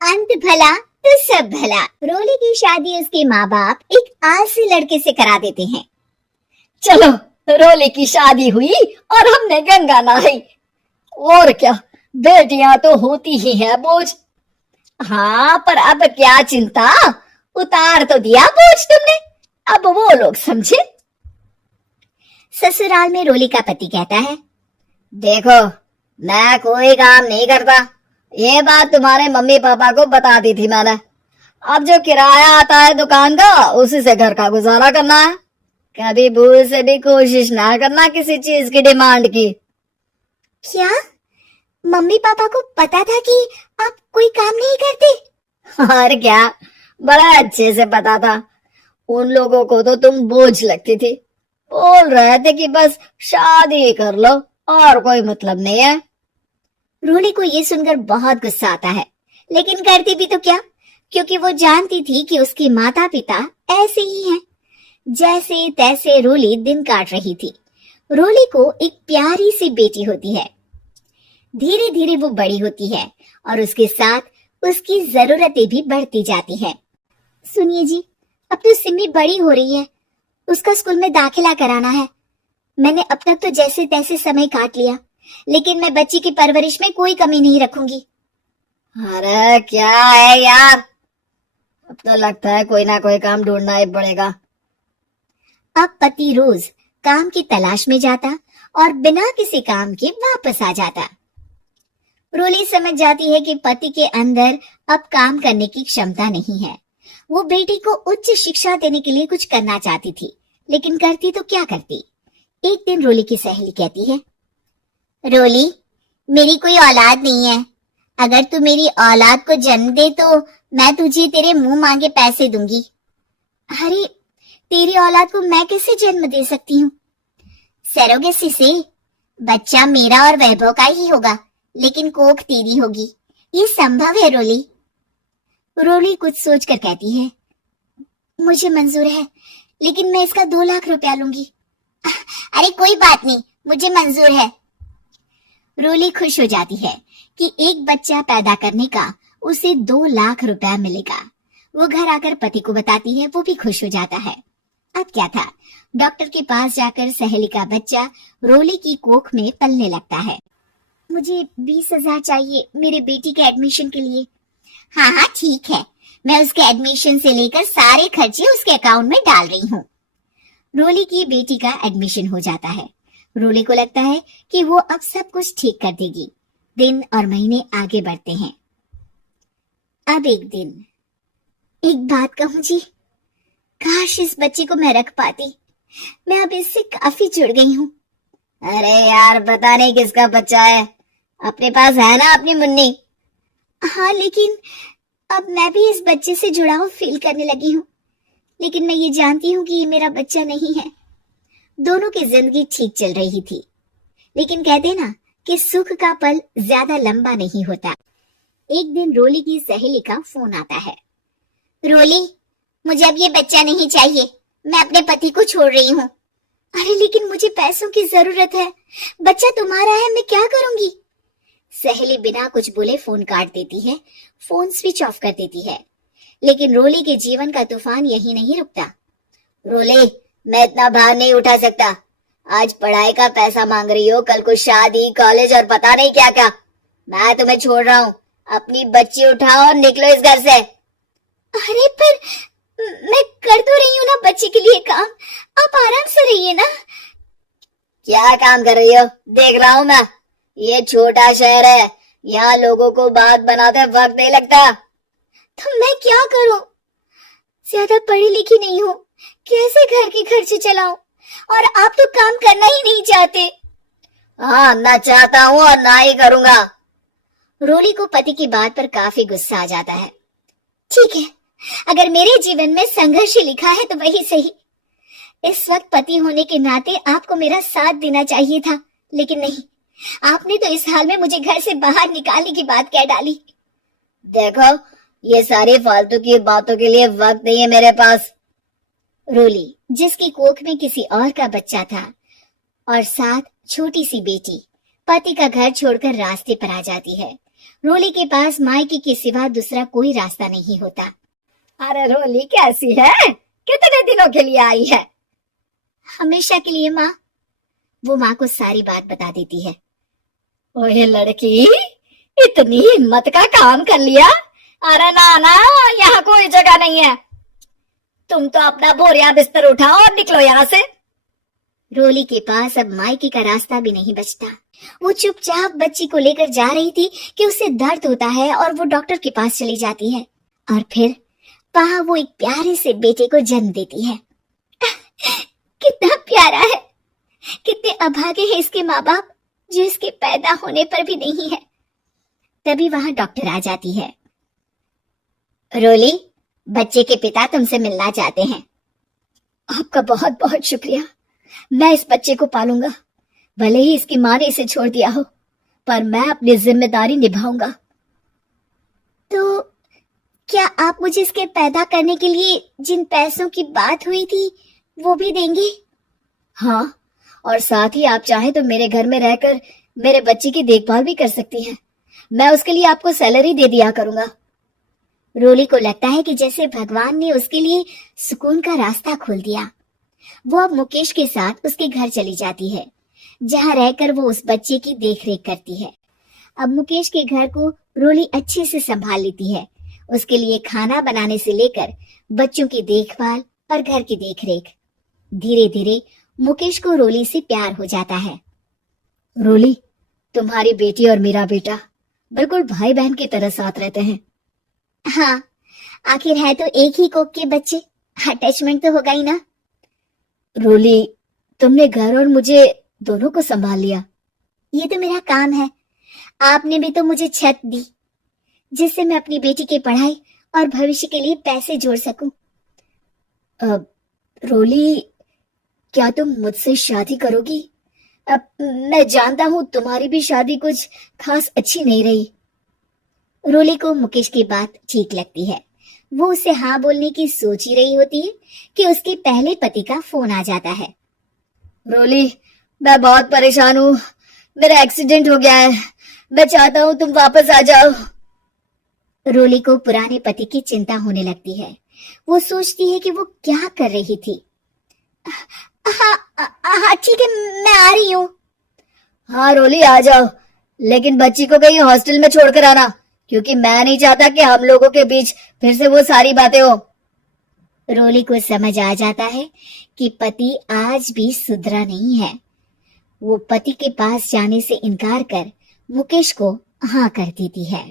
अंत भला तो सब भला। रोली की शादी उसके माँ बाप एक आलसी लड़के से करा देते हैं। चलो, रोली की शादी हुई और हमने गंगा नहाई। और क्या, बेटियां तो होती ही है बोझ। हाँ, पर अब क्या चिंता, उतार तो दिया बोझ तुमने, अब वो लोग समझे। ससुराल में रोली का पति कहता है, देखो, मैं कोई काम नहीं करता, ये बात तुम्हारे मम्मी पापा को बता दी थी मैंने। अब जो किराया आता है दुकान का, उसी से घर का गुजारा करना है। कभी भूल से भी कोशिश ना करना किसी चीज की डिमांड की। क्या मम्मी पापा को पता था कि आप कोई काम नहीं करते? और क्या, बड़ा अच्छे से पता था। उन लोगों को तो तुम बोझ लगती थी, बोल रहे थे कि बस शादी कर लो और कोई मतलब नहीं है। रोली को ये सुनकर बहुत गुस्सा आता है, लेकिन करती भी तो क्या, क्योंकि वो जानती थी कि उसके माता पिता ऐसे ही हैं। जैसे तैसे रोली दिन काट रही थी। रोली को एक प्यारी सी बेटी होती है। धीरे धीरे वो बड़ी होती है और उसके साथ उसकी जरूरतें भी बढ़ती जाती हैं। सुनिए जी, अब तो सिमी बड़ी हो रही है, उसका स्कूल में दाखिला कराना है। मैंने अब तक तो जैसे तैसे समय काट लिया, लेकिन मैं बच्ची की परवरिश में कोई कमी नहीं रखूंगी। अरे क्या है यार, अब तो लगता है कोई ना कोई काम ढूंढना ही पड़ेगा। अब पति रोज काम की तलाश में जाता और बिना किसी काम के वापस आ जाता। रोली समझ जाती है कि पति के अंदर अब काम करने की क्षमता नहीं है। वो बेटी को उच्च शिक्षा देने के लिए कुछ करना चाहती थी, लेकिन करती तो क्या करती। एक दिन रोली की सहेली कहती है, रोली, मेरी कोई औलाद नहीं है। अगर तू मेरी औलाद को जन्म दे तो मैं तुझे तेरे मुंह मांगे पैसे दूंगी। अरे, तेरी औलाद को मैं कैसे जन्म दे सकती हूँ? सरोगेसी से। बच्चा मेरा और वैभव का ही होगा, लेकिन कोख तेरी होगी। ये संभव है रोली? रोली कुछ सोचकर कहती है, मुझे मंजूर है, लेकिन मैं इसका 2 लाख रुपया लूंगी। अरे कोई बात नहीं, मुझे मंजूर है। रोली खुश हो जाती है कि एक बच्चा पैदा करने का उसे 2 लाख रुपया मिलेगा। वो घर आकर पति को बताती है, वो भी खुश हो जाता है। अब क्या था, डॉक्टर के पास जाकर सहेली का बच्चा रोली की कोख में पलने लगता है। मुझे 20,000 चाहिए मेरे बेटी के एडमिशन के लिए। हाँ हाँ ठीक है, मैं उसके एडमिशन से लेकर सारे खर्चे उसके अकाउंट में डाल रही हूँ। रोली की बेटी का एडमिशन हो जाता है। रोली को लगता है कि वो अब सब कुछ ठीक कर देगी। दिन और महीने आगे बढ़ते हैं। अब एक दिन, एक बात कहूँ जी, काश इस बच्चे को मैं रख पाती। मैं अब इससे काफी जुड़ गई हूँ। अरे यार, पता नहीं किसका बच्चा है, अपने पास है ना अपनी मुन्नी। हाँ, लेकिन अब मैं भी इस बच्चे से जुड़ाव फील करने लगी हूँ। लेकिन मैं ये जानती हूँ कि ये मेरा बच्चा नहीं है। दोनों की जिंदगी ठीक चल रही थी, लेकिन कहते ना कि सुख का पल ज्यादा लंबा नहीं होता। एक दिन रोली की सहेली का फोन आता है। रोली, मुझे अब ये बच्चा नहीं चाहिए, मैं अपने पति को छोड़ रही हूँ। अरे लेकिन मुझे पैसों की जरूरत है, बच्चा तुम्हारा है, मैं क्या करूंगी? सहेली बिना कुछ बोले फोन काट देती है, फोन स्विच ऑफ कर देती है। लेकिन रोली के जीवन का तूफान यही नहीं रुकता। रोली, मैं इतना भार नहीं उठा सकता। आज पढ़ाई का पैसा मांग रही हो, कल को शादी, कॉलेज और पता नहीं क्या क्या। मैं तुम्हें छोड़ रहा हूँ, अपनी बच्ची उठाओ और निकलो इस घर से। अरे पर मैं कर तो रही हूँ ना बच्चे के लिए काम, आप आराम से रहिए ना। क्या काम कर रही हो? देख रहा हूँ मैं। ये छोटा शहर है, यहाँ लोगों को बात बनाते वक्त नहीं लगता। तो मैं क्या करूं? ज्यादा पढ़ी लिखी नहीं हूँ, कैसे घर के खर्चे चलाऊं? और आप तो काम करना ही नहीं चाहते। हाँ, ना चाहता हूँ और ना ही करूंगा। रोली को पति की बात पर काफी गुस्सा आ जाता है। ठीक है, अगर मेरे जीवन में संघर्ष ही लिखा है तो वही सही। इस वक्त पति होने के नाते आपको मेरा साथ देना चाहिए था, लेकिन नहीं, आपने तो इस हाल में मुझे घर से बाहर निकालने की बात कह डाली। देखो, ये सारी फालतू की बातों के लिए वक्त नहीं है मेरे पास। रोली, जिसकी कोख में किसी और का बच्चा था और साथ छोटी सी बेटी, पति का घर छोड़कर रास्ते पर आ जाती है। रोली के पास मायके के सिवा दूसरा कोई रास्ता नहीं होता। अरे रोली कैसी है? कितने दिनों के लिए आई है? हमेशा के लिए माँ। वो माँ को सारी बात बता देती है। ओए लड़की, इतनी हिम्मत का काम कर लिया? अरे ना ना, यहाँ कोई जगह नहीं है। तुम तो अपना बोरिया बिस्तर उठाओ और निकलो यहाँ से। रोली के पास अब मायके का रास्ता भी नहीं बचता। वो चुपचाप बच्ची को लेकर जा रही थी कि उसे दर्द होता है और वो डॉक्टर के पास चली जाती है और फिर वहां वो एक प्यारे से बेटे को जन्म देती है। कितना प्यारा है, कितने अभागे हैं इसके माँ बाप जो इसके पैदा होने पर भी नहीं है। तभी वहां डॉक्टर आ जाती है। रोली, बच्चे के पिता तुमसे मिलना चाहते हैं। आपका बहुत बहुत शुक्रिया। मैं इस बच्चे को पालूंगा, भले ही इसकी माँ ने इसे छोड़ दिया हो, पर मैं अपनी जिम्मेदारी निभाऊंगा। तो क्या आप मुझे इसके पैदा करने के लिए जिन पैसों की बात हुई थी वो भी देंगे? हाँ, और साथ ही आप चाहे तो मेरे घर में रहकर मेरे बच्चे की देखभाल भी कर सकती हैं। मैं उसके लिए आपको सैलरी दे दिया करूंगा। रोली को लगता है कि जैसे भगवान ने उसके लिए सुकून का रास्ता खोल दिया। वो अब मुकेश के साथ उसके घर चली जाती है, जहाँ रहकर वो उस बच्चे की देखरेख करती है। अब मुकेश के घर को रोली अच्छे से संभाल लेती है। उसके लिए खाना बनाने से लेकर बच्चों की देखभाल और घर की देखरेख। धीरे धीरे मुकेश को रोली से प्यार हो जाता है। रोली, तुम्हारी बेटी और मेरा बेटा बिल्कुल भाई बहन की तरह साथ रहते हैं। हाँ, आखिर है तो एक ही कोख के बच्चे, अटैचमेंट तो होगा ही ना। रोली, तुमने घर और मुझे दोनों को संभाल लिया। ये तो मेरा काम है। आपने भी तो मुझे छत दी जिससे मैं अपनी बेटी की पढ़ाई और भविष्य के लिए पैसे जोड़ सकूं। रोली, क्या तुम मुझसे शादी करोगी? अब मैं जानता हूँ तुम्हारी भी शादी कुछ खास अच्छी नहीं रही। रोली को मुकेश की बात ठीक लगती है। वो उसे हाँ बोलने की सोच ही रही होती है कि उसके पहले पति का फोन आ जाता है। रोली, मैं बहुत परेशान हूँ। मेरा एक्सीडेंट हो गया है। मैं चाहता हूँ तुम वापस आ जाओ। रोली को पुराने पति की चिंता होने लगती है। वो सोचती है कि वो क्या कर रही थी। हाँ ठीक है, मैं आ रही हूँ। हाँ रोली, आ जाओ, लेकिन बच्ची को कहीं हॉस्टल में छोड़कर आना, क्योंकि मैं नहीं चाहता कि हम लोगों के बीच फिर से वो सारी बातें हो। रोली को समझ आ जाता है कि पति आज भी सुधरा नहीं है। वो पति के पास जाने से इनकार कर मुकेश को हाँ कर देती है।